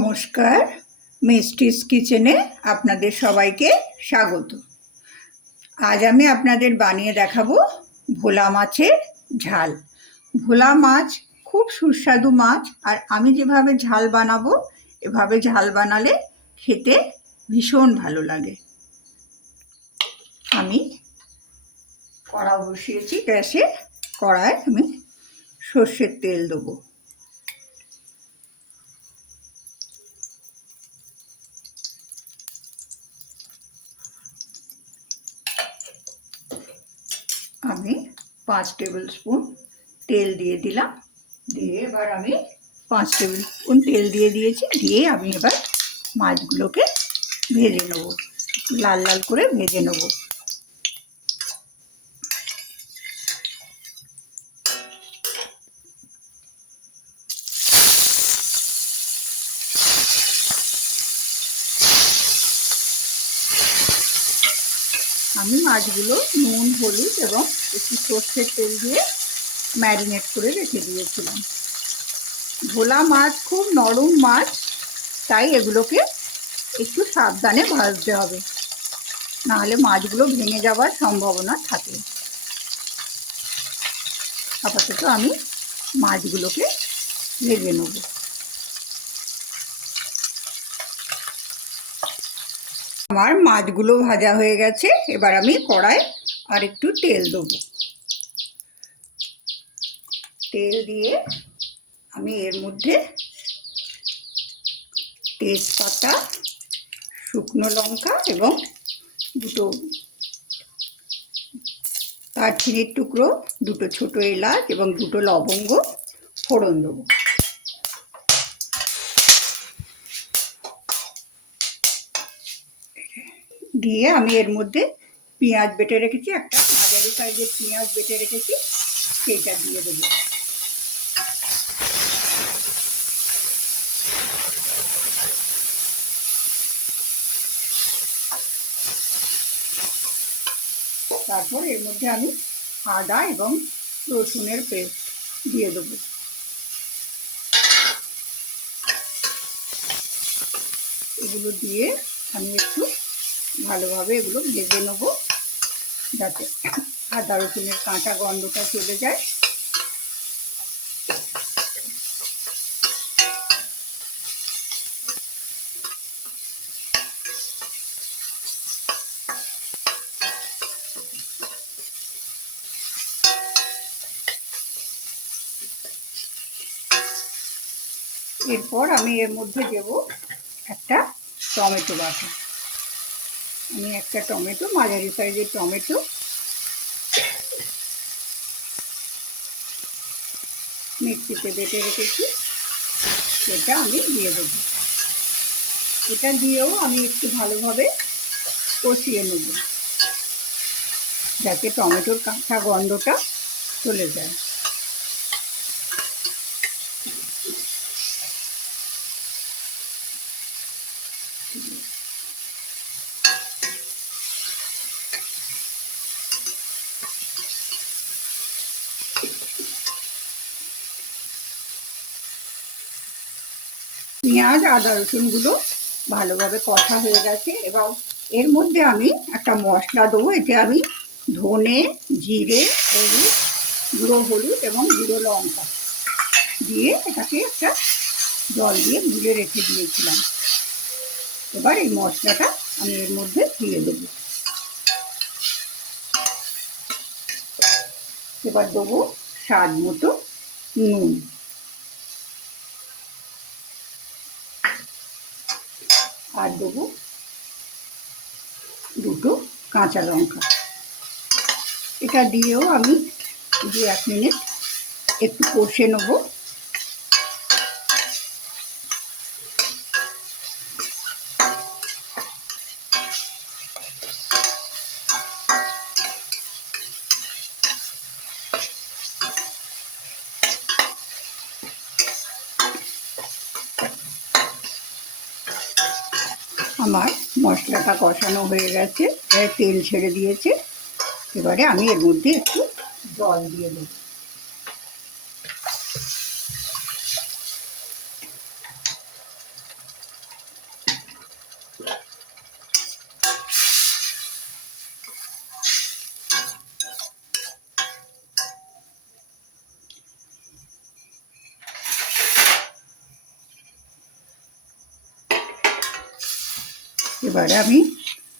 নমস্কার, মিষ্টিস কিচেনে আপনাদের সবাইকে স্বাগত। আজ আমি আপনাদের বানিয়ে দেখাবো ভোলা মাছের ঝাল। ভোলা মাছ খুব সুস্বাদু মাছ, আর আমি যেভাবে ঝাল বানাবো এভাবে ঝাল বানালে খেতে ভীষণ ভালো লাগে। আমি কড়া বসিয়েছি গ্যাসে। কড়ায় আমি সর্ষের তেল দেবো। আমি 5 টেবিল স্পুন তেল দিয়ে দিলাম। দিয়ে এবার আমি 5 টেবিল স্পুন তেল দিয়ে দিয়েছি। দিয়ে আমি এবার মাছগুলোকে ভেজে নেব, লাল লাল করে ভেজে নেব। আমি মাছগুলো নুন, হলুদ এবং একটু সর্ষের তেল দিয়ে ম্যারিনেট করে রেখে দিয়েছিলাম। ভোলা মাছ খুব নরম মাছ, তাই এগুলোকে একটু সাবধানে ভাজতে হবে, নাহলে মাছগুলো ভেঙে যাওয়ার সম্ভাবনা থাকে। আপাতত আমি মাছগুলোকে ভেজে নেব। আমার মাছগুলো ভাজা হয়ে গেছে। এবার আমি কড়ায় আর একটু তেল দেবো। তেল দিয়ে আমি এর মধ্যে তেজপাতা, শুকনো লঙ্কা এবং দুটো দারচিনির টুকরো, দুটো ছোট এলাচ এবং দুটো লবঙ্গ ফোড়ন দেবো। দিয়ে আমি এর মধ্যে পেঁয়াজ বেটে রেখেছি, একটা মাঝারি সাইজের পেঁয়াজ বেটে রেখেছি, সেইটা দিয়ে দেবো। তারপর এর মধ্যে আমি আদা এবং রসুনের পেস্ট দিয়ে দেবো। এগুলো দিয়ে আমি একটু ভালোভাবে এগুলো ভেজে নেবো, যাতে আদা রসুনের কাঁচা গন্ধটা চলে যায়। এরপর আমি এর মধ্যে দেব একটা টমেটো বাটা। আমি একটা টমেটো, মাঝারি সাইজের টমেটো মিক্সিতে বেটে রেখেছি, সেটা আমি দিয়ে দেবো। এটা দিয়েও আমি একটু ভালোভাবে কষিয়ে নেব, যাতে টমেটোর কাঁচা গন্ধটা চলে যায়। পেঁয়াজ, আদা রসুনগুলো ভালোভাবে কষা হয়ে গেছে। এবার এর মধ্যে আমি একটা মশলা দেবো। এতে আমি ধনে, জিরে, হলুদ, গুঁড়ো হলুদ এবং গুঁড়ো লঙ্কা দিয়ে এটাকে একটা জল দিয়ে গুলে রেখে দিয়েছিলাম। এবার এই মশলাটা আমি এর মধ্যে দিয়ে দেবো। এবার দেবো স্বাদ মতো নুন। আর দেবো দুটো কাঁচা লঙ্কা। এটা দিয়েও আমি 2-1 মিনিট একটু কষে নেব। আমার মশলাটা কষানো হয়ে গেছে, তেল ছেড়ে দিয়েছে। এবারে আমি এর মধ্যে একটু জল দিয়ে দেব। এবারে আমি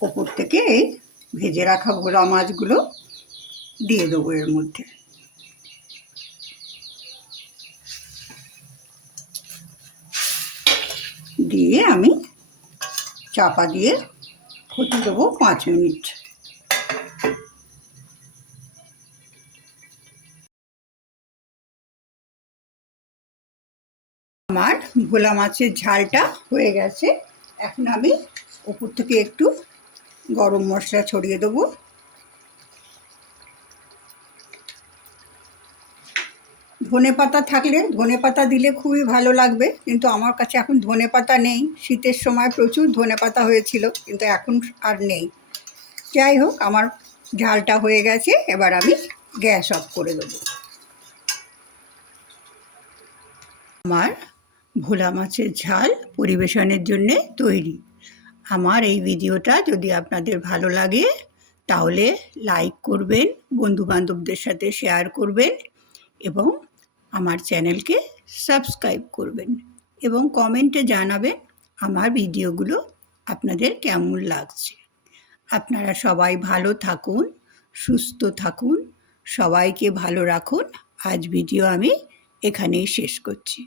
ওপর থেকে এই ভেজে রাখা ভোলা মাছগুলো দিয়ে দেবো এর মধ্যে। দিয়ে আমি চাপা দিয়ে ফুটে দেবো 5 মিনিট। আমার ভোলা মাছের ঝালটা হয়ে গেছে। এখন আমি উপর থেকে একটু গরম মশলা ছড়িয়ে দেবো। ধনেপাতা থাকলে ধনেপাতা দিলে খুবই ভালো লাগবে, কিন্তু আমার কাছে এখন ধনেপাতা নেই। শীতের সময় প্রচুর ধনেপাতা হয়েছিল, কিন্তু এখন আর নেই। যাই হোক, আমার ঝালটা হয়ে গেছে। এবার আমি গ্যাস অফ করে দেবো। আমার ভোলা মাছের ঝাল পরিবেশনের জন্যে তৈরি। আমার এই ভিডিওটা যদি আপনাদের ভালো লাগে তাহলে লাইক করবেন, বন্ধুবান্ধবদের সাথে শেয়ার করবেন এবং আমার চ্যানেলকে সাবস্ক্রাইব করবেন এবং কমেন্টে জানাবেন আমার ভিডিওগুলো আপনাদের কেমন লাগছে। আপনারা সবাই ভালো থাকুন, সুস্থ থাকুন, সবাইকে ভালো রাখুন। আজ ভিডিও আমি এখানেই শেষ করছি।